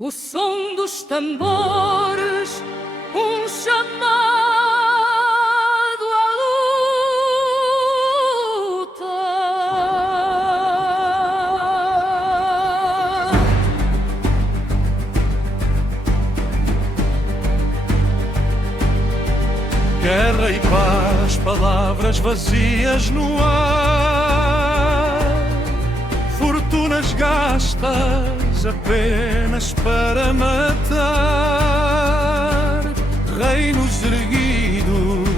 O som dos tambores, um chamado à luta. Guerra e paz, palavras vazias no ar, fortunas gastas apenas para matar, reinos erguidos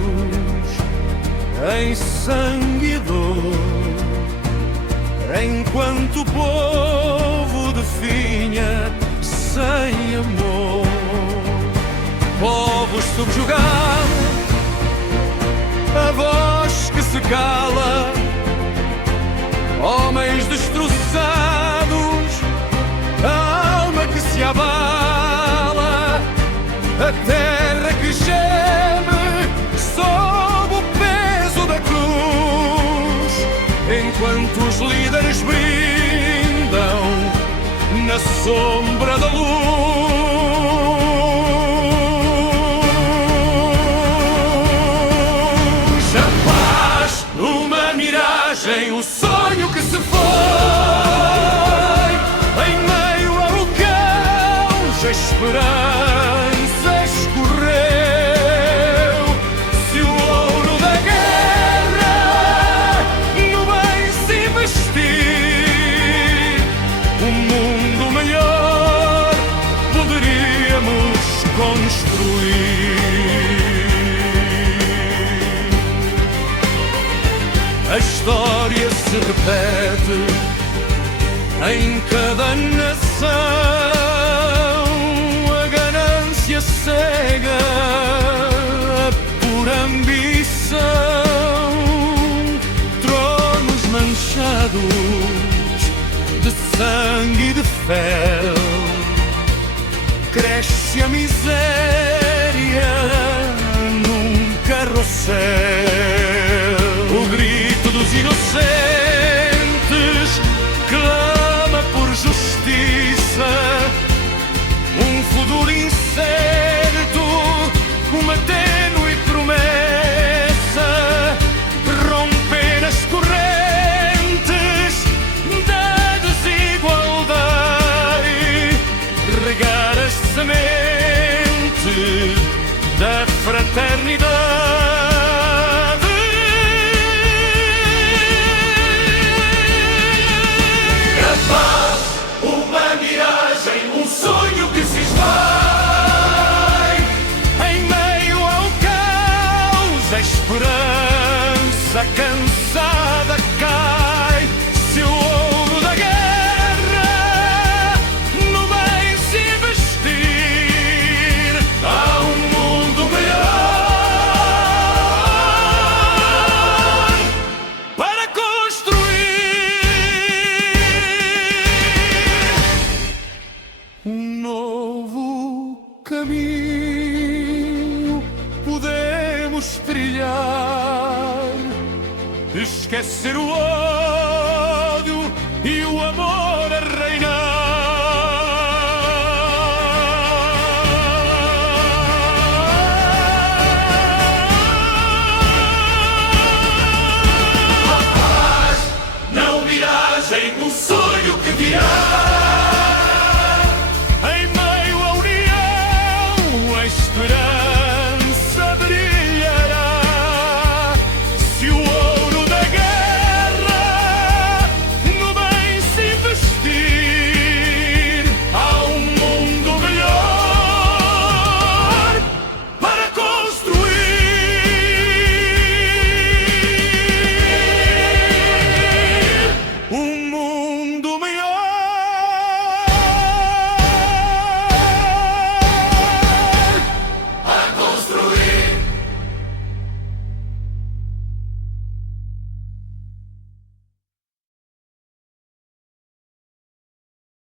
em sangue e dor, enquanto o povo definha sem amor. Povos subjugados, a voz que se cala, homens destroçados, a alma que se abala, a terra que geme sob o peso da cruz, enquanto os líderes brindam na sombra da luz. A paz numa miragem, um sonho que se foi. A esperança escorreu. Se o ouro da guerra no bem se investir, um mundo melhor poderíamos construir. A história se repete em cada nação, cega por ambição, tronos manchados de sangue e de fel, cresce a miséria num carrossel. O grito dos inocentes clama por justiça, um futuro incerto, uma tênue promessa, romper as correntes da desigualdade, regar as sementes da fraternidade. A paz, uma miragem, um sonho que se esvai, em meio ao caos a esperança cansada cai. Se o ouro da guerra no bem se investir, há um mundo melhor para construir. Um novo caminho podemos trilhar, esquecer o ódio e o amor